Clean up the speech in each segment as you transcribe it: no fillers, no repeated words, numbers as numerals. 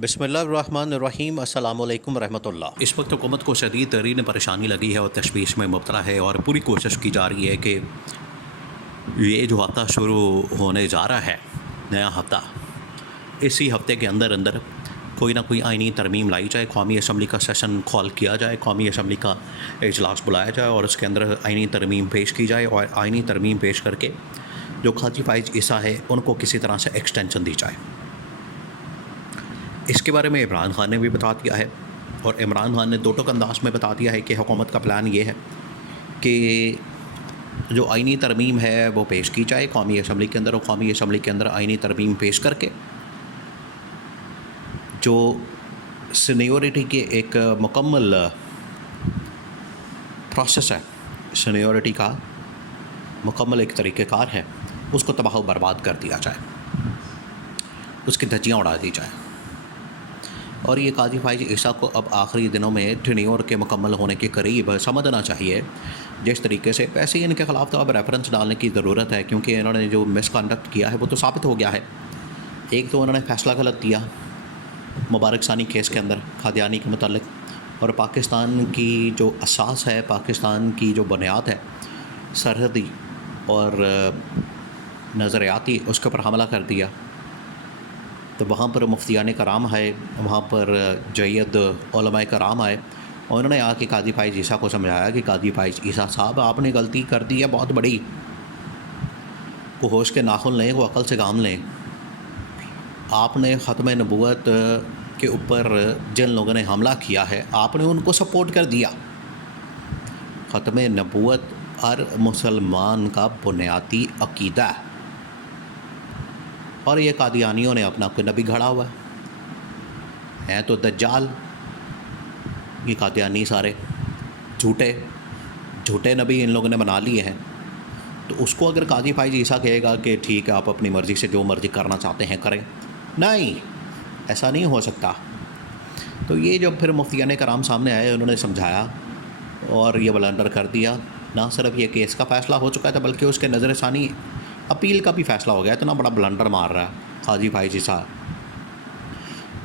बिस्मिल्लाहिर्रहमानिर्रहीम अस्सलामुअलैकुम रहमतुल्लाह। इस वक्त हुकूमत को शदीद तरीन परेशानी लगी है और तशवीश में मुब्तला है और पूरी कोशिश की जा रही है कि ये जो हफ़्ता शुरू होने जा रहा है, नया हफ़्ता, इसी हफ़्ते के अंदर अंदर कोई ना कोई आइनी तरमीम लाई जाए, कौमी असम्बली का सेशन कॉल किया जाए, कौमी असम्बली का इजलास बुलाया जाए और उसके अंदर आइनी तरमीम पेश की जाए और आइनी तरमीम पेश करके जो काजी फाइज ईसा है उनको किसी तरह से एक्सटेंशन दी जाए। इसके बारे में इमरान खान ने भी बता दिया है और इमरान खान ने दो टोक अंदाज में बता दिया है कि हुकूमत का प्लान ये है कि जो आइनी तरमीम है वो पेश की जाए कौमी असम्बली के अंदर और कौमी असम्बली के अंदर आइनी तरमीम पेश करके जो सीनियरिटी के एक मुकम्मल प्रोसेस है, सीनियरिटी का मुकम्मल एक तरीक़ेकार है, उसको तबाह बर्बाद कर दिया जाए, उसकी धज्जियाँ उड़ा दी जाए। और ये काजी फाइज ईसा को अब आखिरी दिनों में टेन्योर के मुकम्मल होने के करीब समझना चाहिए। जिस तरीके से वैसे ही इनके ख़िलाफ़ तो अब रेफरेंस डालने की ज़रूरत है, क्योंकि इन्होंने जो मिसकंडक्ट किया है वो तो साबित हो गया है। एक तो उन्होंने फ़ैसला गलत दिया मुबारक सानी केस के अंदर कादियानी के मुतालिक, और पाकिस्तान की जो असास है, पाकिस्तान की जो बुनियाद है सरहदी और नज़रियाती, उसके ऊपर हमला कर दिया। तो वहाँ पर मुफ्तियान कराम आए, वहाँ पर जय्यद उलमाए कराम आए और उन्होंने आके काजी फाइज ईसा को समझाया कि काजी फाइज ईसा साहब, आपने गलती कर दी है बहुत बड़ी, वो होश के नाखुन लें, वो अक़ल से काम लें। आपने ख़त्म नबूवत के ऊपर जिन लोगों ने हमला किया है आपने उनको सपोर्ट कर दिया। ख़त्म नबूवत हर मुसलमान का बुनियादी अक़ीदा है और ये कादियानियों ने अपना कोई नबी घड़ा हुआ है तो दज्जाल। ये कादियानी सारे झूठे नबी इन लोगों ने बना लिए हैं। तो उसको अगर काजी फाइज ईसा कहेगा कि ठीक है, आप अपनी मर्ज़ी से जो मर्ज़ी करना चाहते हैं करें, नहीं, ऐसा नहीं हो सकता। तो ये जब फिर मुफ्तियान कराम सामने आए, उन्होंने समझाया और ये ब्लंडर कर दिया। ना सिर्फ ये केस का फ़ैसला हो चुका था बल्कि उसके नज़र सानी अपील का भी फ़ैसला हो गया। इतना बड़ा ब्लंडर मार रहा है काजी फाइज ईसा।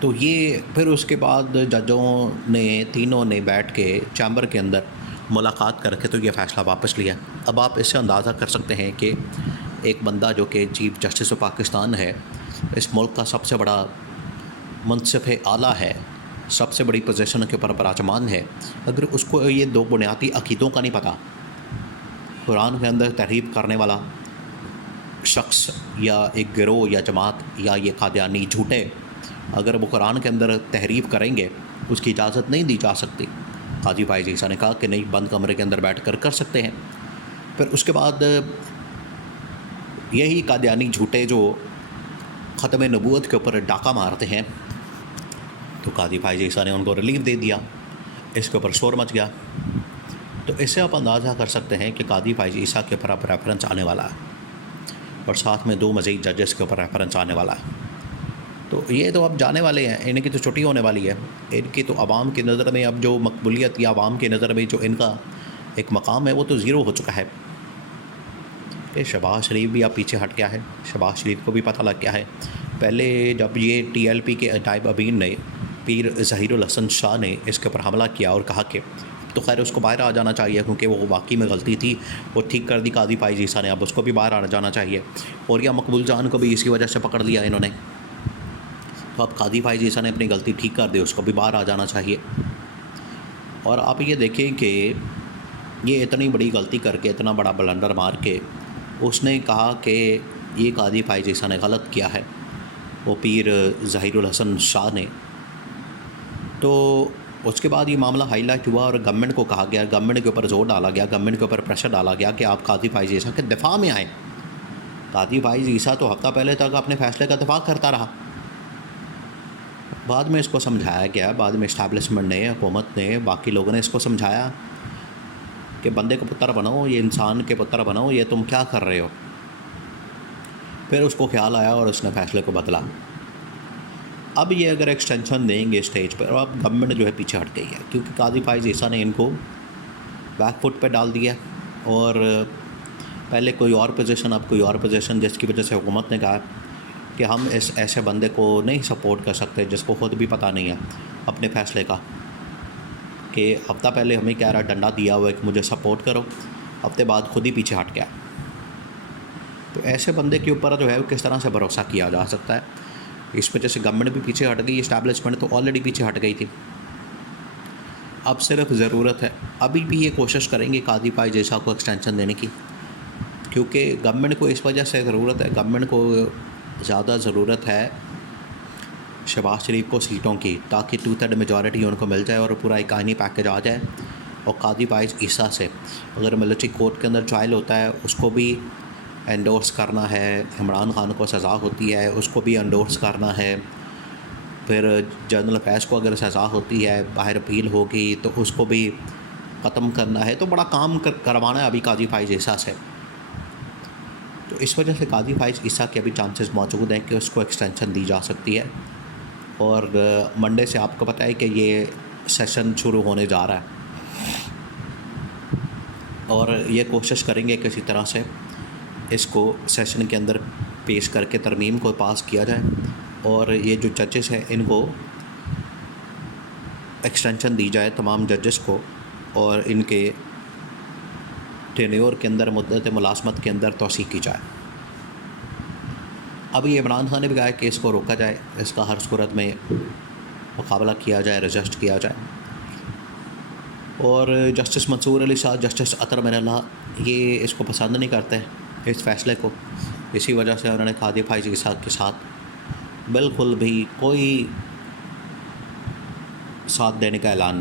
तो ये फिर उसके बाद जजों ने तीनों ने बैठ के चैम्बर के अंदर मुलाकात करके तो ये फ़ैसला वापस लिया। अब आप इससे अंदाज़ा कर सकते हैं कि एक बंदा जो कि चीफ़ जस्टिस ऑफ पाकिस्तान है, इस मुल्क का सबसे बड़ा मनसब आला है, सबसे बड़ी पोजीशन के ऊपर बराजमान है, अगर उसको ये दो बुनियादी अक़ीदों का नहीं पता, कुरान के अंदर तहरीफ करने वाला शख्स या एक गिरोह या जमात या ये कादियानी झूठे, अगर वो कुरान के अंदर तहरीफ करेंगे उसकी इजाज़त नहीं दी जा सकती। काजी फाइज ईसा ने कहा कि नहीं, बंद कमरे के अंदर बैठकर कर सकते हैं। फिर उसके बाद यही कादियानी झूठे जो ख़त्म नबूवत के ऊपर डाका मारते हैं, तो काजी फाइज ईसा ने उनको रिलीफ दे दिया। इसके ऊपर शोर मच गया। तो इससे आप अंदाज़ा कर सकते हैं कि काजी फाइज ईसा के ऊपर अब रेफरेंस आने वाला है और साथ में दो मज़ीद जजेस के ऊपर रेफरेंस आने वाला है। तो ये तो अब जाने वाले हैं, इनकी तो छुट्टी होने वाली है। इनकी तो आवाम की नज़र में अब जो मकबूलियत या आवाम की नज़र में जो इनका एक मकाम है वो तो ज़ीरो हो चुका है। कि शहबाज शरीफ भी अब पीछे हट गया है, शहबाज शरीफ को भी पता लग गया है। पहले जब ये TLP के नायब अमीन ने, पीर ज़हीरुल हसन शाह ने इसके ऊपर हमला किया और कहा कि तो खैर उसको बाहर आ जाना चाहिए क्योंकि वो वाकई में गलती थी, वो ठीक कर दी काजी फाइज ईसा ने, अब उसको भी बाहर आ जाना चाहिए। और या मकबूल जान को भी इसी वजह से पकड़ लिया इन्होंने, तो अब काजी फाइज ईसा ने अपनी गलती ठीक कर दी, उसको भी बाहर आ जाना चाहिए। और आप ये देखें कि ये इतनी बड़ी गलती करके, इतना बड़ा ब्लंडर मार के उसने कहा कि ये काजी फाइज ईसा ने गलत किया है, वो पीर ज़हीरुल हसन शाह ने। तो उसके बाद ये मामला हाईलाइट हुआ और गवर्नमेंट को कहा गया, गवर्नमेंट के ऊपर जोर डाला गया, गवर्नमेंट के ऊपर प्रेशर डाला गया कि आप काजी फाइज ईसा के दिफा में आएँ। काजी फाइज ईसा तो हफ़्ता पहले तक अपने फ़ैसले का दिफा करता रहा। बाद में इसको समझाया गया, बाद में इस्टेब्लिशमेंट ने, हुकूमत ने, बाकी लोगों ने इसको समझाया कि बंदे का पुत्र बनो, ये इंसान के पुत्र बनो, ये तुम क्या कर रहे हो। फिर उसको ख्याल आया और उसने फ़ैसले को बदला। अब ये अगर एक्सटेंशन देंगे स्टेज पर, और अब गवर्नमेंट जो है पीछे हट गई है क्योंकि काजी फाइज ईसा ने इनको बैक फुट पे डाल दिया और पहले कोई और पोजीशन, अब कोई और पोजीशन, जिसकी वजह से हुकूमत ने कहा कि हम इस ऐसे बंदे को नहीं सपोर्ट कर सकते जिसको खुद भी पता नहीं है अपने फ़ैसले का, कि हफ़्ता पहले हमें कह रहा डंडा दिया हुआ है कि मुझे सपोर्ट करो, हफ्ते बाद खुद ही पीछे हट गया। तो ऐसे बंदे के ऊपर जो है वो किस तरह से भरोसा किया जा सकता है। इस वजह से गवर्नमेंट भी पीछे हट गई, इस्टेब्लिशमेंट तो ऑलरेडी पीछे हट गई थी। अब सिर्फ ज़रूरत है, अभी भी ये कोशिश करेंगे काजी भाई जैसा को एक्सटेंशन देने की, क्योंकि गवर्नमेंट को इस वजह से ज़रूरत है, गवर्नमेंट को ज़्यादा ज़रूरत है शहबाज शरीफ को सीटों की, ताकि 2/3 मेजॉरिटी उनको मिल जाए और पूरा एक आइनी पैकेज आ जाए। और काजी भाई ईसा से अगर मिलिट्री कोर्ट के अंदर ट्रायल होता है उसको भी एंडोर्स करना है, इमरान खान को सज़ा होती है उसको भी एंडोर्स करना है, फिर जनरल फैज़ को अगर सज़ा होती है बाहर अपील होगी तो उसको भी ख़त्म करना है। तो बड़ा काम करवाना है अभी काजी भाई ईसा से। तो इस वजह से काजी भाई ईसा के अभी चांसेस मौजूद हैं कि उसको एक्सटेंशन दी जा सकती है। और मंडे से आपको पता है कि ये सेशन शुरू होने जा रहा है और ये कोशिश करेंगे किसी तरह से इसको सेशन के अंदर पेश करके तरमीम को पास किया जाए और ये जो जजेस हैं इनको एक्सटेंशन दी जाए तमाम जजेस को, और इनके टेन्योर के अंदर मुद्दत मुलाजमत के अंदर तोसी की जाए। अभी इमरान खान ने भी कहा कि इसको रोका जाए, इसका हर सूरत में मुकाबला किया जाए, रजिस्ट किया जाए। और जस्टिस मंसूर अली शाह, जस्टिस अतर मिनल्ला ये इसको पसंद नहीं करते इस फ़ैसले को, इसी वजह से उन्होंने काजी भाई ईसा के साथ बिल्कुल भी कोई साथ देने का ऐलान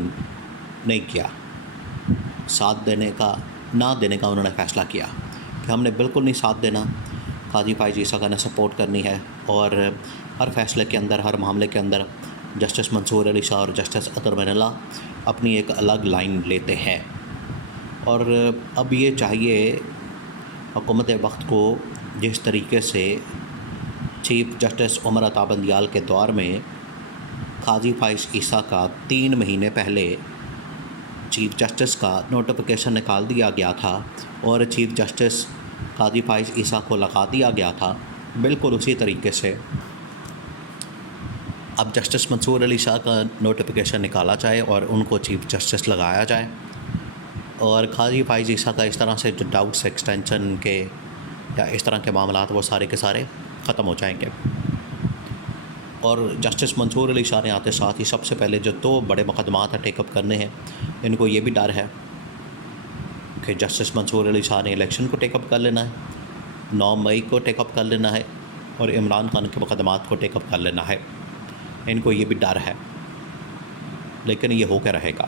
नहीं किया। साथ देने का ना देने का उन्होंने फ़ैसला किया कि हमने बिल्कुल नहीं साथ देना, काजी भाई ईसा का ने सपोर्ट करनी है। और हर फैसले के अंदर, हर मामले के अंदर जस्टिस मंसूर अली शाह और जस्टिस अतर मिनल्ला अपनी एक अलग लाइन लेते हैं। और अब ये चाहिए हुकूमत वक्त को, जिस तरीके से चीफ जस्टिस उमर अता बंदियाल के दौर में काजी भाई ईसा का 3 महीने पहले चीफ जस्टिस का नोटिफिकेशन निकाल दिया गया था और चीफ जस्टिस काजी भाई ईसा को लगा दिया गया था, बिल्कुल उसी तरीके से अब जस्टिस मंसूर अली शाह का नोटिफिकेशन निकाला जाए और उनको चीफ जस्टिस लगाया जाए। और काजी भाई ईसा का इस तरह से जो डाउट्स एक्सटेंशन के या इस तरह के मामलात वो सारे के सारे ख़त्म हो जाएंगे। और जस्टिस मंसूर अली शाह ने आते साथ ही सबसे पहले जो 2 बड़े मुकदमात टेकअप करने हैं, इनको ये भी डर है कि जस्टिस मंसूर अली शाह ने इलेक्शन को टेकअप कर लेना है, 9 मई को टेकअप कर लेना है और इमरान खान के मुकदमात को टेकअप कर लेना है। इनको ये भी डर है, लेकिन ये होकर रहेगा।